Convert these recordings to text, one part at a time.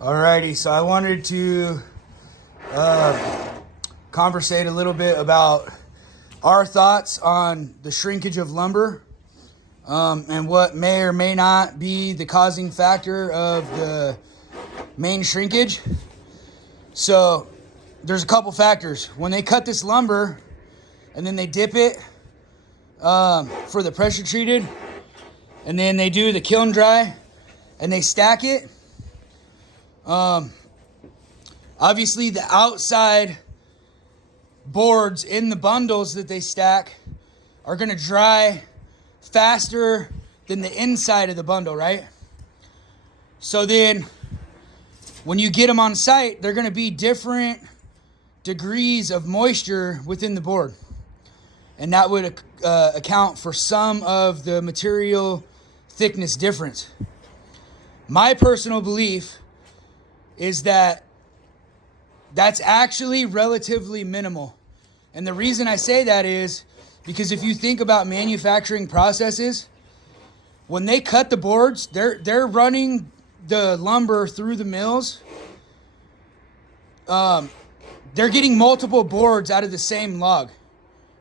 Alrighty, so I wanted to conversate a little bit about our thoughts on the shrinkage of lumber and what may or may not be the causing factor of the main shrinkage. So there's a couple factors. When they cut this lumber and then they dip it for the pressure treated, and then they do the kiln dry and they stack it, obviously the outside boards in the bundles that they stack are going to dry faster than the inside of the bundle, right? So then when you get them on site, they're going to be different degrees of moisture within the board. And that would account for some of the material thickness difference. My personal belief is that that's actually relatively minimal. And the reason I say that is because if you think about manufacturing processes, when they cut the boards, they're running the lumber through the mills. They're getting multiple boards out of the same log,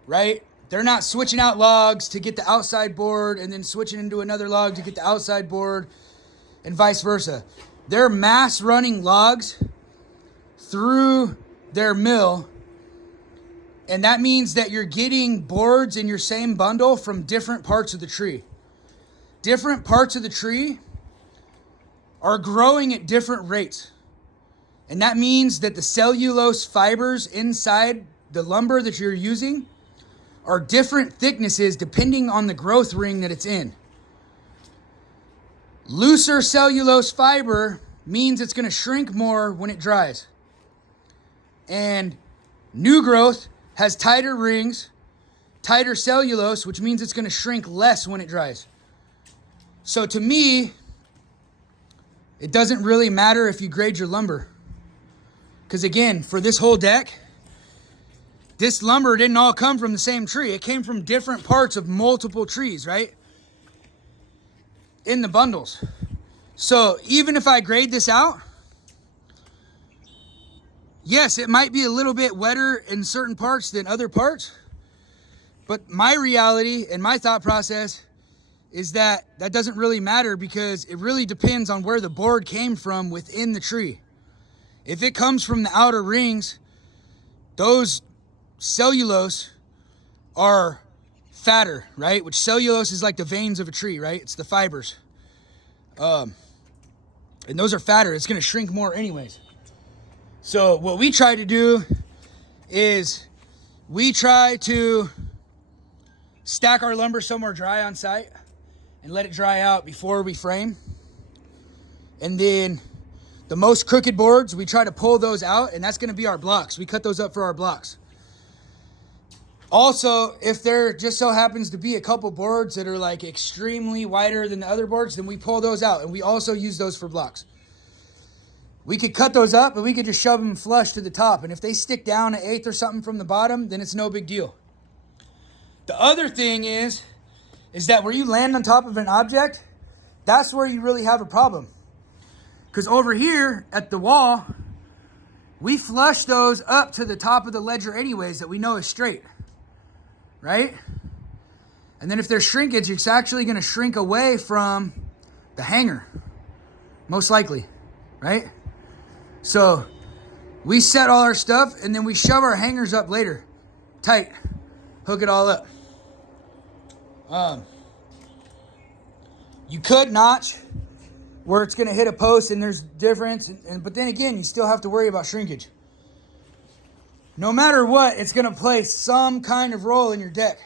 right? They're not switching out logs to get the outside board and then switching into another log to get the outside board and vice versa. They're mass running logs through their mill, and that means that you're getting boards in your same bundle from different parts of the tree. Different parts of the tree are growing at different rates. And that means that the cellulose fibers inside the lumber that you're using are different thicknesses depending on the growth ring that it's in. Looser cellulose fiber means it's going to shrink more when it dries. And new growth has tighter rings, tighter cellulose, which means it's going to shrink less when it dries. So to me, it doesn't really matter if you grade your lumber. Because again, for this whole deck, this lumber didn't all come from the same tree. It came from different parts of multiple trees, right? In the bundles. So even if I grade this out, yes, it might be a little bit wetter in certain parts than other parts, but my reality and my thought process is that that doesn't really matter because it really depends on where the board came from within the tree. If it comes from the outer rings, those cellulose are fatter, right? Which cellulose is like the veins of a tree, right? It's the fibers. And those are fatter. It's going to shrink more anyways. So what we try to do is we try to stack our lumber somewhere dry on site and let it dry out before we frame. And then the most crooked boards, we try to pull those out, and that's going to be our blocks. We cut those up for our blocks. Also, if there just so happens to be a couple boards that are like extremely wider than the other boards, then we pull those out, and we also use those for blocks. We could cut those up, but we could just shove them flush to the top. And if they stick down an eighth or something from the bottom, then it's no big deal. The other thing is that where you land on top of an object, that's where you really have a problem. Because over here at the wall, we flush those up to the top of the ledger anyways that we know is straight, right? And then if there's shrinkage, it's actually going to shrink away from the hanger, most likely, right? So we set all our stuff and then we shove our hangers up later, tight, hook it all up. You could notch where it's going to hit a post and there's difference, but then again, you still have to worry about shrinkage. No matter what, it's going to play some kind of role in your deck,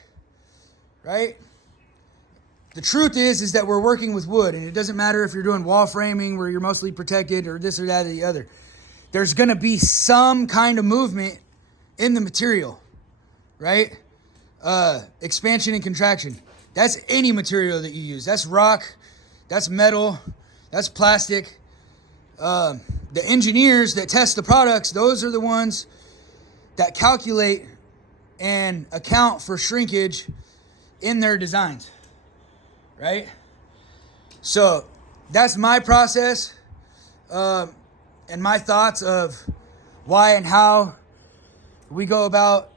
right? The truth is that we're working with wood, and it doesn't matter if you're doing wall framing where you're mostly protected or this or that or the other. There's going to be some kind of movement in the material, right? Expansion and contraction. That's any material that you use. That's rock, that's metal, that's plastic. The engineers that test the products, those are the ones that calculate and account for shrinkage in their designs, right? So that's my process. and my thoughts of why and how we go about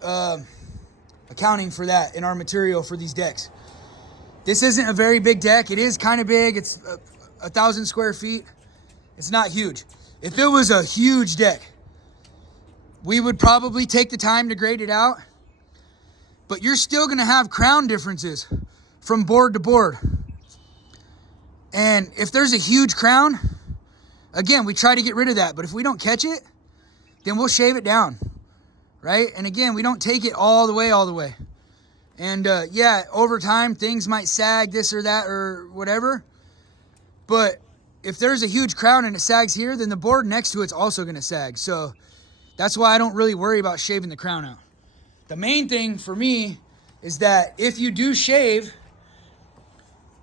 accounting for that in our material for these decks. This isn't a very big deck. It is kind of big. It's 1,000 square feet. It's not huge. If it was a huge deck, we would probably take the time to grade it out, but you're still gonna have crown differences from board to board. And if there's a huge crown, again, we try to get rid of that, but if we don't catch it, then we'll shave it down, right? And again, we don't take it all the way. And yeah, over time, things might sag this or that or whatever, but if there's a huge crown and it sags here, then the board next to it's also gonna sag. So that's why I don't really worry about shaving the crown out. The main thing for me is that if you do shave,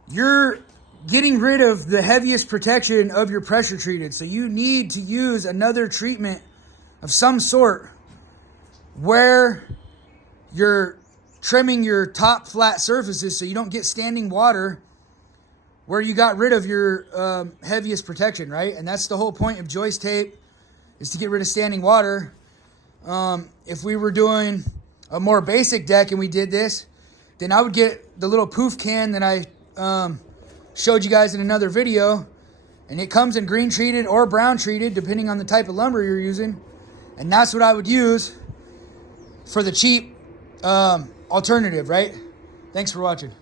you're getting rid of the heaviest protection of your pressure treated. So you need to use another treatment of some sort where you're trimming your top flat surfaces so you don't get standing water where you got rid of your heaviest protection, right? And that's the whole point of joist tape, is to get rid of standing water. If we were doing a more basic deck and we did this, then I would get the little poof can that I showed you guys in another video, and it comes in green treated or brown treated depending on the type of lumber you're using, and that's what I would use for the cheap alternative, right? Thanks for watching.